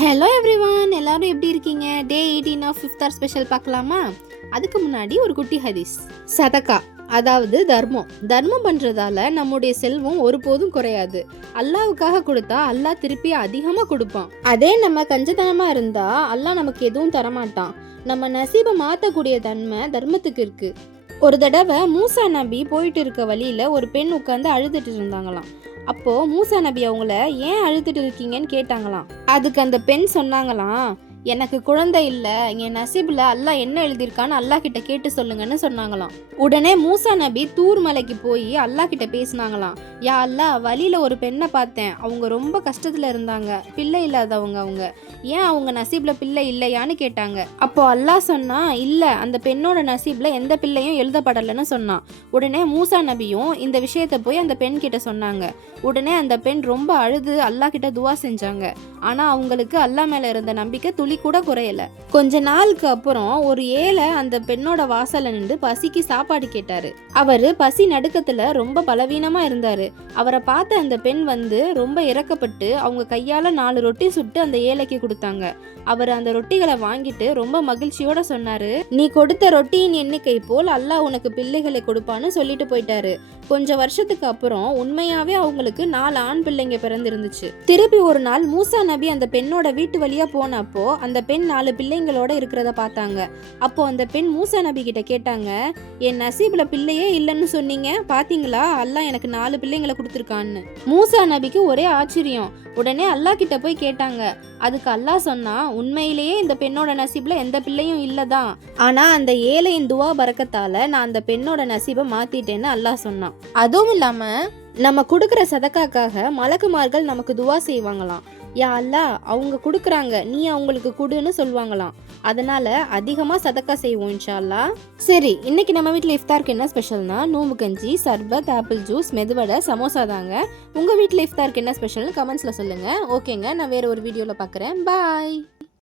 Hello everyone, எல்லாரும் எப்படி இருக்கீங்க? டே 18 ஆஃப் இஃப்தார் ஸ்பெஷல் பார்க்கலாமா? அதுக்கு முன்னாடி ஒரு குட்டி ஹதீஸ். சதகா அதாவது தர்மம் பண்றதால நம்முடைய செல்வம் ஒருபோதும் குறையாது. அல்லாவுக்காக கொடுத்தா அல்லாஹ் திருப்பி அதிகமா கொடுப்பான். அதே நம்ம கஞ்சத்தனமா இருந்தா அல்லாஹ் நமக்கு எதுவும் தரமாட்டான். நம்ம நசீபை மாத்தக்கூடிய தன்மை தர்மத்துக்கு இருக்கு. ஒரு தடவை மூசா நபி போயிட்டு இருக்க வழியில ஒரு பெண் உட்காந்து அழுதுட்டு இருந்தாங்களாம். அப்போ மூசா நபி அவங்கள ஏன் அழுதுட்டு இருக்கீங்கன்னு கேட்டாங்களாம். அதுக்கு அந்த பெண் சொன்னாங்களாம், எனக்கு குழந்தை இல்லை, என் நசீப்ல அல்லாஹ் என்ன எழுதியிருக்கான்னு அல்லாஹ் கிட்ட கேட்டு சொல்லுங்கன்னு சொன்னாங்களாம். உடனே மூசா நபி தூர் மலைக்கு போய் அல்லாஹ் கிட்ட பேசினாங்களாம். யா அல்லாஹ், வழியில ஒரு பெண்ணை பார்த்தேன், அவங்க ரொம்ப கஷ்டத்துல இருந்தாங்க, பிள்ளை இல்லாதவங்க, அவங்க ஏன் அவங்க நசீப்ல பிள்ளை இல்லையான்னு கேட்டாங்க. அப்போ அல்லாஹ் சொன்னா, இல்ல, அந்த பெண்ணோட நசீப்ல எந்த பிள்ளையும் எழுதப்படலைன்னு சொன்னான். உடனே மூசா நபியும் இந்த விஷயத்த போய் அந்த பெண் கிட்ட சொன்னாங்க. உடனே அந்த பெண் ரொம்ப அழுது அல்லாஹ் கிட்ட துவா செஞ்சாங்க. ஆனா அவங்களுக்கு அல்லாஹ் மேல இருந்த நம்பிக்கை துளி கூட குறையல. கொஞ்ச நாளுக்கு அப்புறம் ஒரு ஏழை அந்த பெண்ணோட வாசல்ல நின்று பசிக்கு சாப்பாடு கேட்டாரு. அவரு பசி நடுக்கத்துல ரொம்ப பலவீனமா இருந்தாரு. அவரை பார்த்த அந்த பெண் வந்து ரொம்ப இறக்கப்பட்டு அவங்க கையால 4 ரொட்டி சுட்டு அந்த ஏழைக்கு கொடுத்தாங்க. அவர் அந்த ரொட்டிகளை வாங்கிட்டு ரொம்ப மகிழ்ச்சியோட சொன்னாரு, நீ கொடுத்த ரொட்டியின் எண்ணிக்கை போல் அல்லாஹ் உனக்கு பிள்ளைகளை கொடுப்பான்னு சொல்லிட்டு போயிட்டாரு. கொஞ்சம் வருஷத்துக்கு அப்புறம் உண்மையாவே அவங்களுக்கு 4 ஆண் பிள்ளைங்க பிறந்திருந்துச்சு. திருப்பி ஒரு நாள் மூசா நபி அந்த பெண்ணோட வீட்டு வழியா போனப்போ அந்த பெண் 4 பிள்ளைங்களோட இருக்கிறத பார்த்தாங்க. அப்போ அந்த பெண் மூசா நபி கிட்ட கேட்டாங்க, என் நசீப்ல பிள்ளையே இல்லைன்னு சொன்னீங்க, பாத்தீங்களா அல்லாஹ் எனக்கு 4 பிள்ளைங்களை கொடுத்துருக்கான்னு. மூசா நபிக்கு ஒரே ஆச்சரியம். உடனே அல்லாஹ் கிட்ட போய் கேட்டாங்க. அதுக்கு அல்லாஹ் சொன்னா, உண்மையிலேயே இந்த பெண்ணோட நசீப்ல எந்த பிள்ளையும் இல்லதான், ஆனா அந்த ஏழையின் துவா பரக்கத்தால நான் அந்த பெண்ணோட நசீபை மாத்திட்டேன்னு அல்லாஹ் சொன்னான். அதுவும் இல்லாம நம்ம கொடுக்குற சதக்காக்காக மலக்குமார்கள் நமக்கு துவா செய்வாங்களாம். யா அல்லாஹ், அவங்க கொடுக்குறாங்க, நீ அவங்களுக்கு கொடுன்னு சொல்லுவாங்களாம். அதனால அதிகமா சதக்கா செய்வோம் இன்ஷா அல்லாஹ். சரி, இன்னைக்கு நம்ம வீட்டில் இஃப்தாருக்கு என்ன ஸ்பெஷல்னா நோம்பு கஞ்சி, சர்பத், ஆப்பிள் ஜூஸ், மெதுவடை, சமோசா தாங்க. உங்க வீட்டில் இஃப்தாருக்கு என்ன ஸ்பெஷல்னு கமெண்ட்ஸ்ல சொல்லுங்க. ஓகேங்க, நான் வேற ஒரு வீடியோல பார்க்குறேன். பாய்.